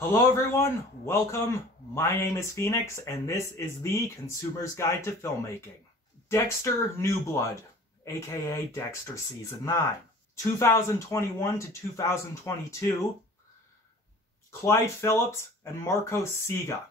Hello everyone, welcome. My name is Phoenix and this is the Consumer's Guide to Filmmaking. Dexter New Blood, aka Dexter Season 9. 2021 to 2022, Clyde Phillips and Marco Siga.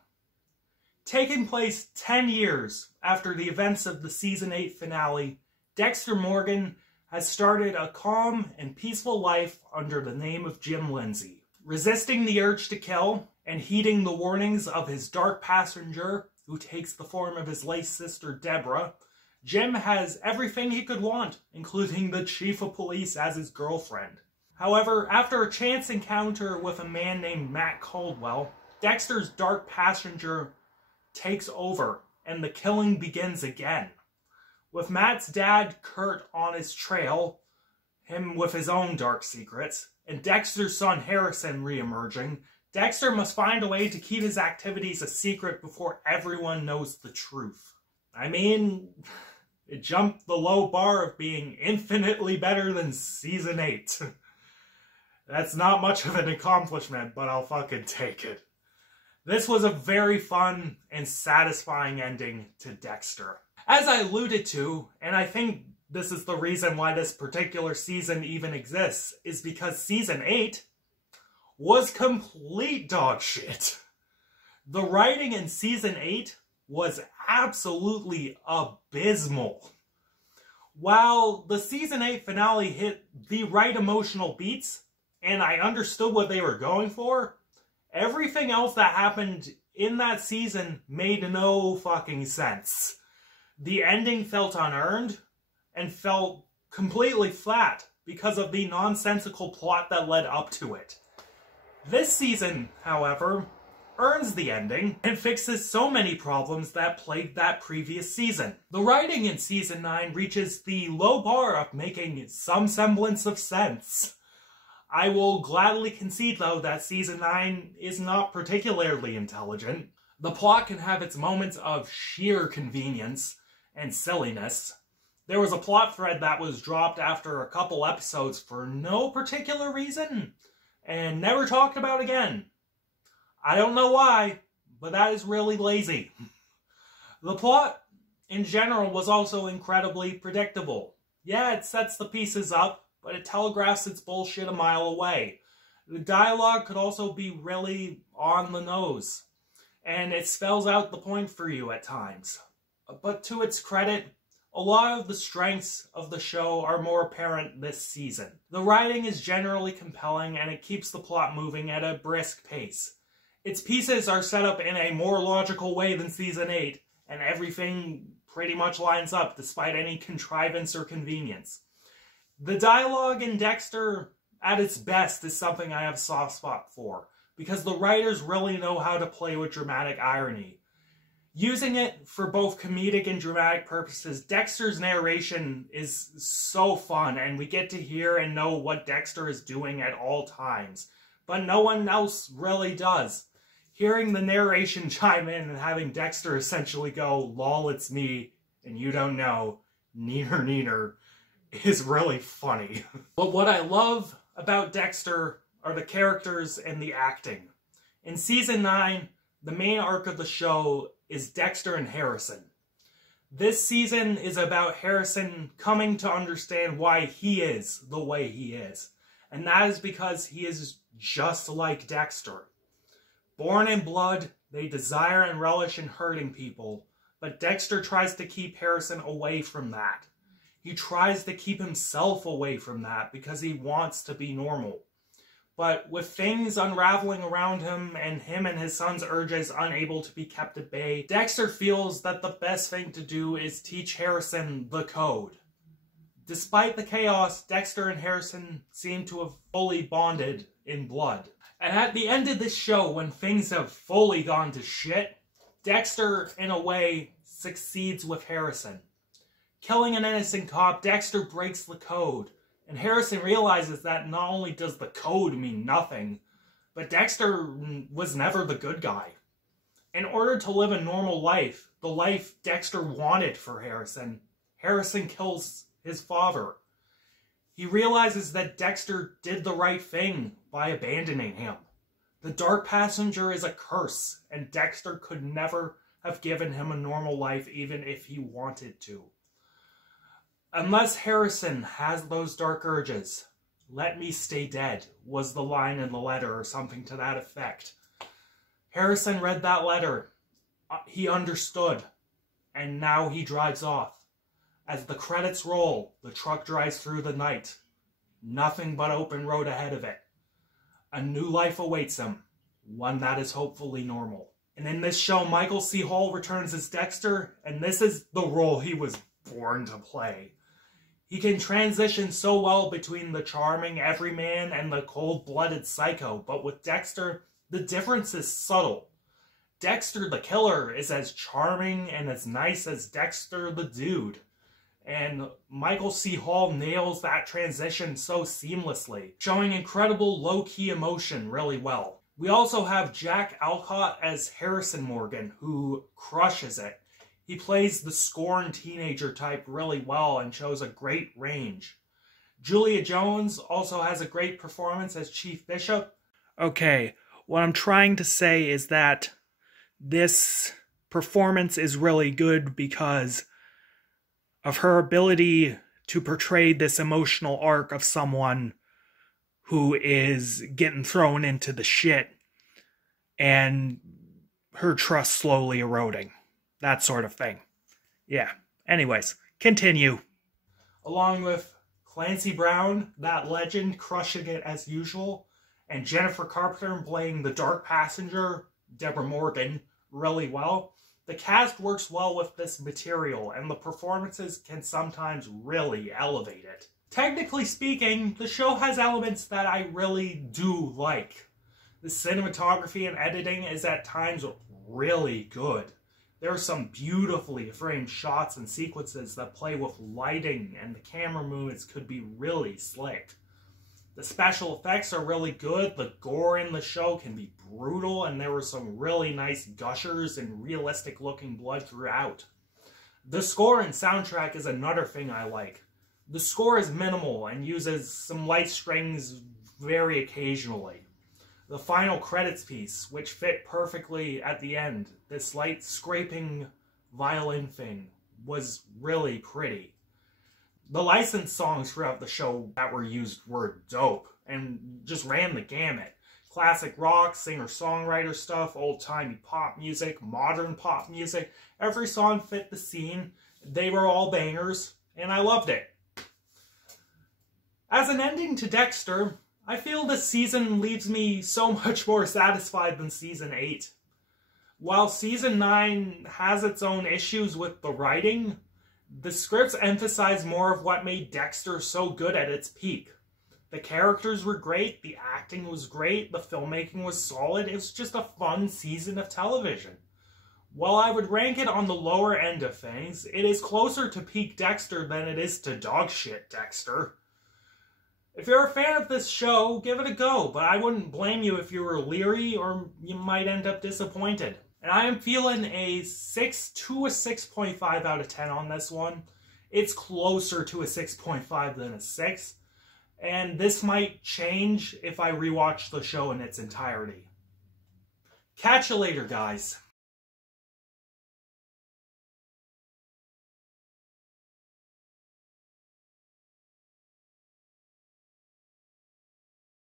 Taking place 10 years after the events of the Season 8 finale, Dexter Morgan has started a calm and peaceful life under the name of Jim Lindsay. Resisting the urge to kill and heeding the warnings of his dark passenger, who takes the form of his late sister Deborah, Jim has everything he could want, including the chief of police as his girlfriend. However, after a chance encounter with a man named Matt Caldwell, Dexter's dark passenger takes over and the killing begins again. With Matt's dad, Kurt, on his trail, him with his own dark secrets, and Dexter's son Harrison re-emerging, Dexter must find a way to keep his activities a secret before everyone knows the truth. I mean, it jumped the low bar of being infinitely better than Season 8. That's not much of an accomplishment, but I'll fucking take it. This was a very fun and satisfying ending to Dexter. As I alluded to, and I think this is the reason why this particular season even exists, is because Season 8 was complete dog shit. The writing in Season 8 was absolutely abysmal. While the Season 8 finale hit the right emotional beats, and I understood what they were going for, everything else that happened in that season made no fucking sense. The ending felt unearned, and felt completely flat because of the nonsensical plot that led up to it. This season, however, earns the ending and fixes so many problems that plagued that previous season. The writing in Season 9 reaches the low bar of making some semblance of sense. I will gladly concede, though, that Season 9 is not particularly intelligent. The plot can have its moments of sheer convenience and silliness. There was a plot thread that was dropped after a couple episodes for no particular reason, and never talked about again. I don't know why, but that is really lazy. The plot, in general, was also incredibly predictable. Yeah, it sets the pieces up, but it telegraphs its bullshit a mile away. The dialogue could also be really on the nose, and it spells out the point for you at times. But to its credit, a lot of the strengths of the show are more apparent this season. The writing is generally compelling and it keeps the plot moving at a brisk pace. Its pieces are set up in a more logical way than Season 8, and everything pretty much lines up despite any contrivance or convenience. The dialogue in Dexter, at its best, is something I have a soft spot for, because the writers really know how to play with dramatic irony. Using it for both comedic and dramatic purposes, Dexter's narration is so fun, and we get to hear and know what Dexter is doing at all times. But no one else really does. Hearing the narration chime in and having Dexter essentially go, "Lol, it's me, and you don't know, neener neener," is really funny. But what I love about Dexter are the characters and the acting. In Season 9, the main arc of the show is Dexter and Harrison. This season is about Harrison coming to understand why he is the way he is. And that is because he is just like Dexter. Born in blood, they desire and relish in hurting people, but Dexter tries to keep Harrison away from that. He tries to keep himself away from that because he wants to be normal. But with things unraveling around him and his son's urges unable to be kept at bay, Dexter feels that the best thing to do is teach Harrison the code. Despite the chaos, Dexter and Harrison seem to have fully bonded in blood. And at the end of this show, when things have fully gone to shit, Dexter, in a way, succeeds with Harrison. Killing an innocent cop, Dexter breaks the code. And Harrison realizes that not only does the code mean nothing, but Dexter was never the good guy. In order to live a normal life, the life Dexter wanted for Harrison, Harrison kills his father. He realizes that Dexter did the right thing by abandoning him. The Dark Passenger is a curse, and Dexter could never have given him a normal life even if he wanted to. Unless Harrison has those dark urges, let me stay dead, was the line in the letter or something to that effect. Harrison read that letter. He understood, and now he drives off. As the credits roll, the truck drives through the night. Nothing but open road ahead of it. A new life awaits him, one that is hopefully normal. And in this show, Michael C. Hall returns as Dexter, and this is the role he was born to play. He can transition so well between the charming everyman and the cold-blooded psycho, but with Dexter, the difference is subtle. Dexter the killer is as charming and as nice as Dexter the dude. And Michael C. Hall nails that transition so seamlessly, showing incredible low-key emotion really well. We also have Jack Alcott as Harrison Morgan, who crushes it. He plays the scorned teenager type really well and shows a great range. Julia Jones also has a great performance as Chief Bishop. Okay, what I'm trying to say is that this performance is really good because of her ability to portray this emotional arc of someone who is getting thrown into the shit and her trust slowly eroding. That sort of thing. Yeah. Anyways, continue. Along with Clancy Brown, that legend, crushing it as usual, and Jennifer Carpenter playing the Dark Passenger, Deborah Morgan, really well. The cast works well with this material, and the performances can sometimes really elevate it. Technically speaking, the show has elements that I really do like. The cinematography and editing is at times really good. There are some beautifully framed shots and sequences that play with lighting, and the camera movements could be really slick. The special effects are really good, the gore in the show can be brutal, and there were some really nice gushers and realistic looking blood throughout. The score and soundtrack is another thing I like. The score is minimal and uses some light strings very occasionally. The final credits piece, which fit perfectly at the end, this light scraping violin thing, was really pretty. The licensed songs throughout the show that were used were dope and just ran the gamut. Classic rock, singer-songwriter stuff, old-timey pop music, modern pop music. Every song fit the scene. They were all bangers, and I loved it. As an ending to Dexter, I feel this season leaves me so much more satisfied than Season 8. While Season 9 has its own issues with the writing, the scripts emphasize more of what made Dexter so good at its peak. The characters were great, the acting was great, the filmmaking was solid. It was just a fun season of television. While I would rank it on the lower end of things, it is closer to peak Dexter than it is to dogshit Dexter. If you're a fan of this show, give it a go, but I wouldn't blame you if you were leery or you might end up disappointed. And I am feeling a 6 to a 6.5 out of 10 on this one. It's closer to a 6.5 than a 6. And this might change if I rewatch the show in its entirety. Catch you later, guys.